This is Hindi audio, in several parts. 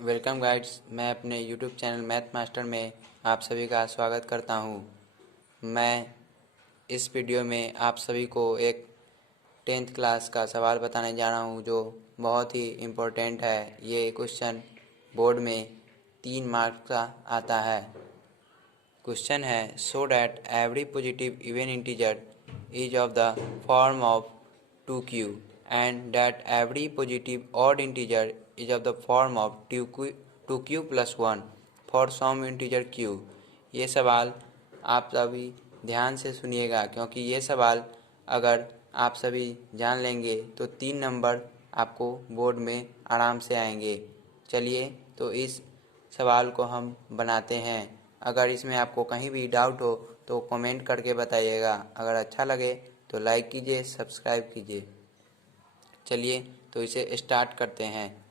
Welcome guides. मैं अपने यूट्यूब चैनल मैथ मास्टर में आप सभी का स्वागत करता हूं। मैं इस वीडियो में आप सभी को एक 10th क्लास का सवाल बताने जा रहा हूं जो बहुत ही इम्पोर्टेंट है। ये क्वेश्चन बोर्ड में 3 मार्क्स का आता है। क्वेश्चन है so that every positive even integer is of the form of 2q and that every positive odd integer is of the form of 2q plus 1 for some integer q। ये सवाल आप सभी ध्यान से सुनिएगा क्योंकि ये सवाल अगर आप सभी जान लेंगे तो 3 नंबर आपको बोर्ड में आराम से आएंगे। चलिए तो इस सवाल को हम बनाते हैं। अगर इसमें आपको कहीं भी डाउट हो तो कमेंट करके बताइएगा। अगर अच्छा लगे तो लाइक कीजिए, सब्सक्राइब कीजिए। चलिए तो इसे स्टार्ट करते हैं।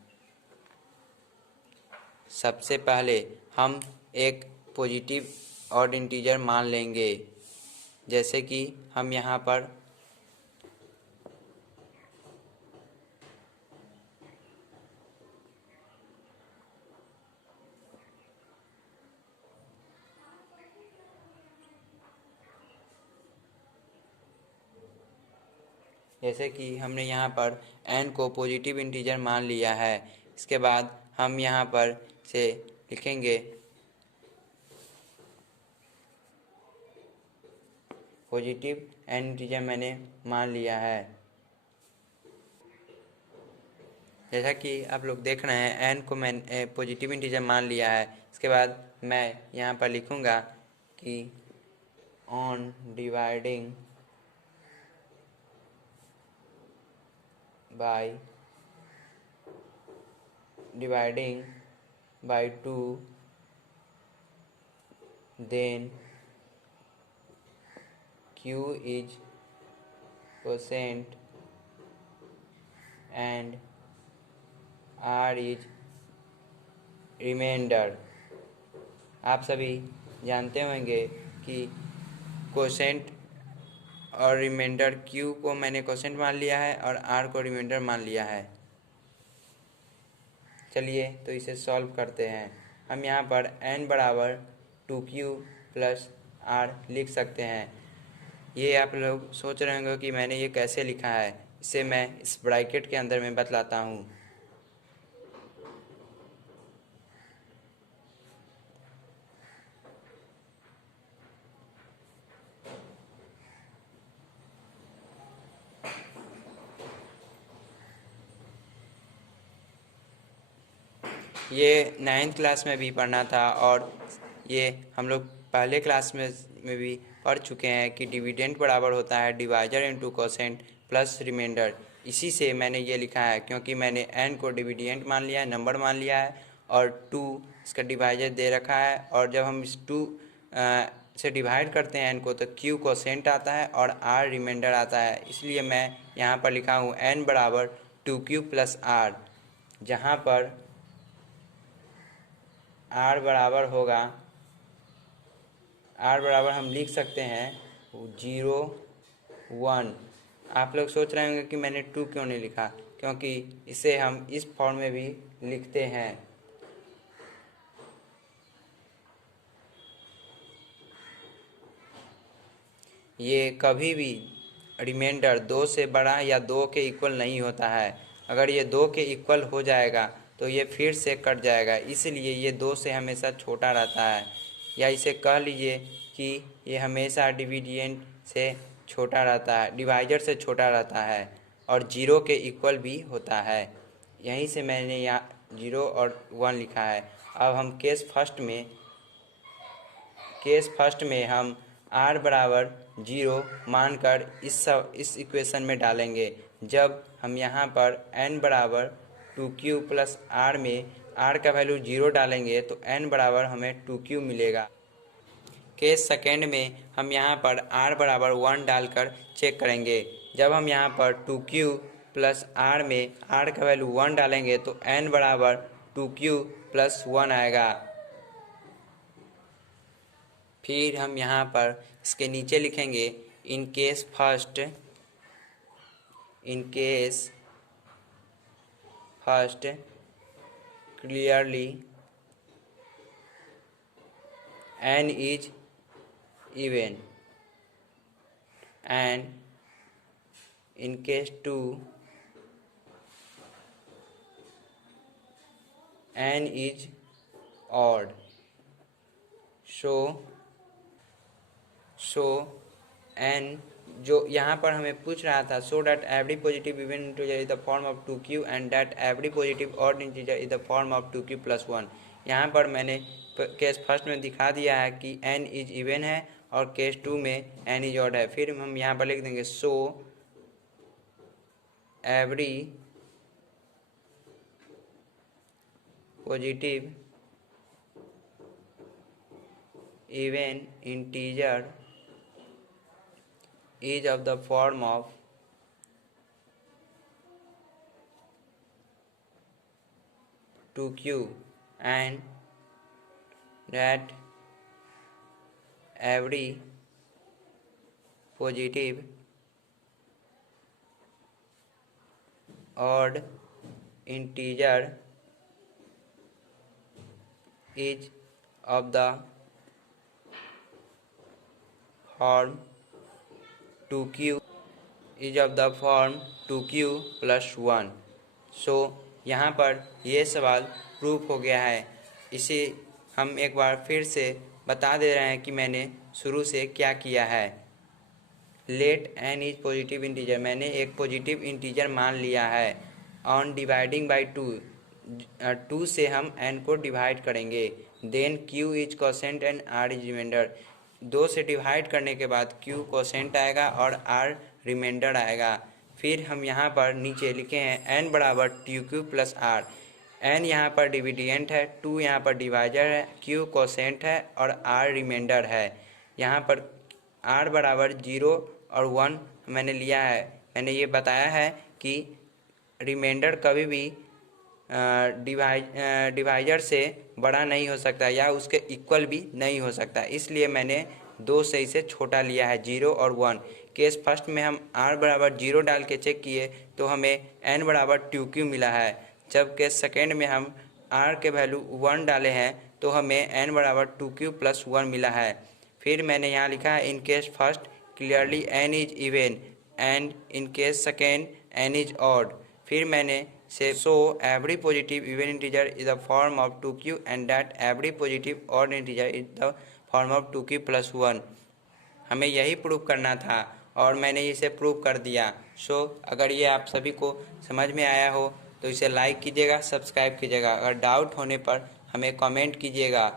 सबसे पहले हम एक पॉजिटिव ऑड इंटीजर मान लेंगे, जैसे कि हम यहाँ पर हमने यहाँ पर n को पॉजिटिव इंटीजर मान लिया है। इसके बाद हम यहाँ पर से लिखेंगे पॉजिटिव n इंटीजर मैंने मान लिया है। जैसा कि आप लोग देख रहे हैं n को मैंने पॉजिटिव इंटीजर मान लिया है। इसके बाद मैं यहाँ पर लिखूँगा कि on dividing by 2 then q is quotient and r is remainder। आप सभी जानते होंगे कि क्वोशेंट और रिमाइंडर q को मैंने क्वोशेंट मान लिया है और r को रिमाइंडर मान लिया है। चलिए तो इसे सॉल्व करते हैं। हम यहाँ पर n बराबर 2q प्लस r लिख सकते हैं। ये आप लोग सोच रहे होंगे कि मैंने ये कैसे लिखा है। इसे मैं इस ब्रैकेट के अंदर में बतलाता हूँ। ये 9th क्लास में भी पढ़ना था और ये हम लोग पहले क्लास में भी पढ़ चुके हैं कि डिविडेंड बराबर होता है divisor into quotient plus remainder. इसी से मैंने ये लिखा है क्योंकि मैंने n को डिविडेंड मान लिया है, नंबर मान लिया है, और 2 इसका डिवाइजर दे रखा है। और जब हम इस 2 से डिवाइड करते हैं n को तो q कोसेंट आता है और r रिमाइंडर आता है। इसलिए मैं यहाँ पर लिखा हूँ n बराबर 2q प्लस r, जहाँ पर r बराबर हम लिख सकते हैं 0 1। आप लोग सोच रहे होंगे कि मैंने 2 क्यों नहीं लिखा, क्योंकि इसे हम इस फॉर्म में भी लिखते हैं। ये कभी भी रिमाइंडर 2 से बड़ा या 2 के इक्वल नहीं होता है। अगर ये 2 के इक्वल हो जाएगा तो ये फिर से कट जाएगा, इसलिए ये 2 से हमेशा छोटा रहता है। या इसे कह लीजिए कि ये हमेशा डिविडेंड से छोटा रहता है, डिवाइजर से छोटा रहता है, और 0 के इक्वल भी होता है। यहीं से मैंने यहाँ 0 और 1 लिखा है। अब हम केस फर्स्ट में हम r बराबर 0 मानकर इस इक्वेशन में डालेंगे। जब हम यहाँ पर n बराबर 2q प्लस r में r का वैल्यू 0 डालेंगे तो n बराबर हमें 2q मिलेगा। केस सेकेंड में हम यहाँ पर r बराबर 1 डालकर चेक करेंगे। जब हम यहाँ पर 2q प्लस r में r का वैल्यू 1 डालेंगे तो n बराबर 2q प्लस 1 आएगा। फिर हम यहाँ पर इसके नीचे लिखेंगे in case first clearly n is even, and in case 2 n is odd. So n जो यहाँ पर हमें पूछ रहा था, so that every positive even integer is the form of 2q and that every positive odd integer is the form of 2q plus 1। यहाँ पर मैंने केस फर्स्ट में दिखा दिया है कि n इज इवन है और केस 2 में n इज ऑड है। फिर हम यहाँ पर लिख देंगे so every positive even integer is of the form of two q and that every positive odd integer is of the form 2q is of the form 2q plus 1। सो यहाँ पर ये सवाल प्रूफ हो गया है। इसे हम एक बार फिर से बता दे रहे हैं कि मैंने शुरू से क्या किया है। Let n is positive integer, मैंने एक पॉजिटिव इंटीजर मान लिया है। ऑन डिवाइडिंग बाई 2 से हम n को डिवाइड करेंगे। Then q is quotient and r is remainder, 2 से डिवाइड करने के बाद q कोसेंट आएगा और r रिमाइंडर आएगा। फिर हम यहाँ पर नीचे लिखे हैं n बराबर 2q प्लस r। n यहाँ पर डिविडेंट है, 2 यहाँ पर डिवाइजर है, q कोसेंट है और r रिमाइंडर है। यहाँ पर r बराबर 0 और 1 मैंने लिया है। मैंने ये बताया है कि रिमाइंडर कभी भी डिवाइजर से बड़ा नहीं हो सकता या उसके इक्वल भी नहीं हो सकता, इसलिए मैंने 2 से इसे छोटा लिया है, 0 और 1। केस फर्स्ट में हम r बराबर 0 डाल के चेक किए तो हमें n बराबर 2q मिला है। जब केस सेकेंड में हम r के वैल्यू 1 डाले हैं तो हमें n बराबर 2q प्लस 1 मिला है। फिर मैंने यहाँ लिखा है in case first clearly n is even and in case second n is odd. फिर मैंने से so every positive even integer is the form of 2q and that every positive odd integer is the form of 2q plus 1। हमें यही प्रूव करना था और मैंने इसे प्रूव कर दिया। सो अगर ये आप सभी को समझ में आया हो तो इसे लाइक कीजिएगा, सब्सक्राइब कीजिएगा। अगर डाउट होने पर हमें कमेंट कीजिएगा।